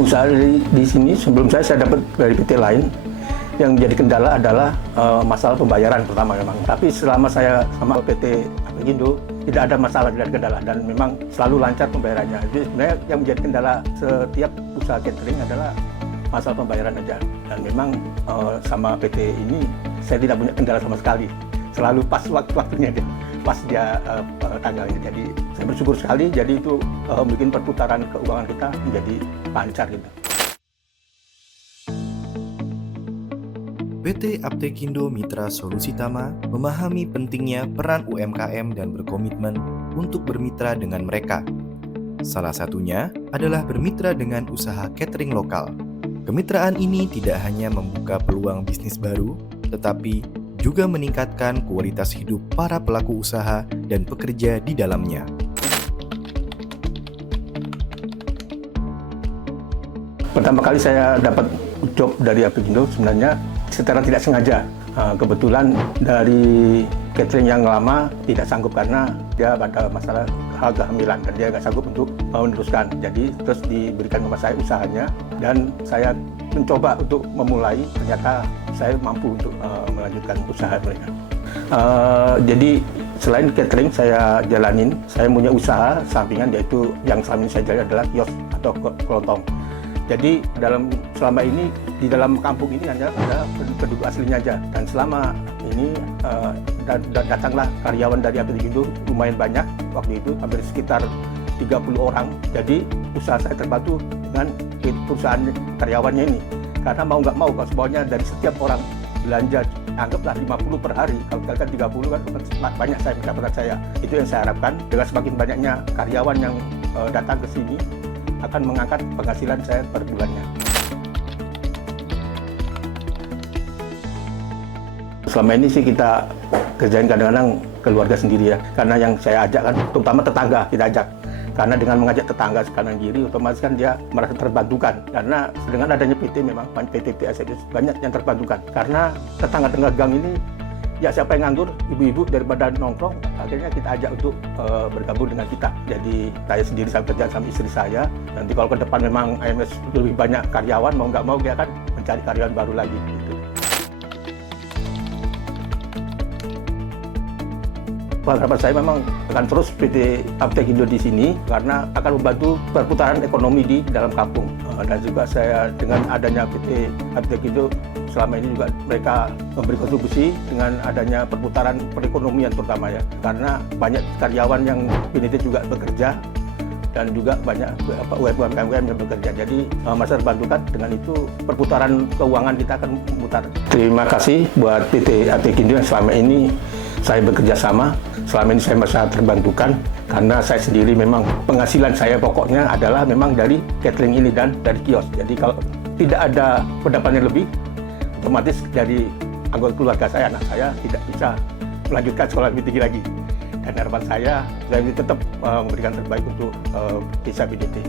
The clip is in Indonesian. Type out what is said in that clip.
Usaha di sini sebelum saya dapat dari PT lain. Yang menjadi kendala adalah masalah pembayaran pertama memang. Tapi selama saya sama PT Apindo tidak ada masalah, tidak ada kendala, dan memang selalu lancar pembayarannya. Jadi sebenarnya yang menjadi kendala setiap usaha catering adalah masalah pembayaran aja. Dan memang sama PT ini saya tidak punya kendala sama sekali. Selalu pas waktunya dia, pas dia tanggalnya. Jadi saya bersyukur sekali. Jadi itu bikin perputaran keuangan kita menjadi lancar gitu. PT Aptekindo Mitra Solusi Tama memahami pentingnya peran UMKM dan berkomitmen untuk bermitra dengan mereka. Salah satunya adalah bermitra dengan usaha catering lokal. Kemitraan ini tidak hanya membuka peluang bisnis baru, tetapi juga meningkatkan kualitas hidup para pelaku usaha dan pekerja di dalamnya. Pertama kali saya dapat job dari Apindo sebenarnya secara tidak sengaja. Kebetulan dari catering yang lama tidak sanggup karena dia ada masalah hal kehamilan dan dia nggak sanggup untuk meneruskan. Jadi terus diberikan kepada saya usahanya dan saya mencoba untuk memulai. Ternyata saya mampu untuk melanjutkan usaha mereka. Jadi selain catering saya jalanin, saya punya usaha sampingan yaitu yang selama ini saya jalani adalah kios atau kelontong. Jadi selama ini di dalam kampung ini hanya ada penduduk aslinya aja, dan selama ini datanglah karyawan dari Apindo lumayan banyak waktu itu, hampir sekitar 30 orang. Jadi usaha saya terbantu dengan perusahaan karyawannya ini, karena mau nggak mau kalau semuanya dari setiap orang belanja anggaplah 50 per hari, kalau kalian 30 kan banyak saya pendapatan saya. Itu yang saya harapkan dengan semakin banyaknya karyawan yang datang ke sini akan mengangkat penghasilan saya per bulannya. Selama ini sih kita kerjain kadang-kadang keluarga sendiri ya, karena yang saya ajak kan terutama tetangga kita ajak. Karena dengan mengajak tetangga kanan kiri, otomatis kan dia merasa terbantukan. Karena dengan adanya PT memang PT PSS banyak yang terbantukan. Karena tetangga-tetangga gang ini ya siapa yang nganggur, ibu-ibu daripada nongkrong, akhirnya kita ajak untuk bergabung dengan kita. Jadi saya sendiri saya kerja sama istri saya. Nanti kalau ke depan memang AMS lebih banyak karyawan, mau nggak mau dia kan mencari karyawan baru lagi. Gitu. Harapan saya memang akan terus PT Aptekindo di sini karena akan membantu perputaran ekonomi di dalam kampung. Dan juga saya dengan adanya PT Aptekindo selama ini juga mereka memberi kontribusi dengan adanya perputaran perekonomian terutama ya. Karena banyak karyawan yang PNT juga bekerja dan juga banyak UMKM yang bekerja. Jadi masyarakat bantukan dengan itu perputaran keuangan kita akan memutar. Terima kasih buat PT Aptekindo yang selama ini saya bekerja sama. Selama ini saya merasa terbantukan karena saya sendiri memang penghasilan saya pokoknya adalah memang dari catering ini dan dari kios. Jadi kalau tidak ada pendapatan lebih, otomatis dari anggota keluarga saya, anak saya tidak bisa melanjutkan sekolah lebih tinggi lagi. Dan harapan saya ini tetap memberikan terbaik untuk desa PDT.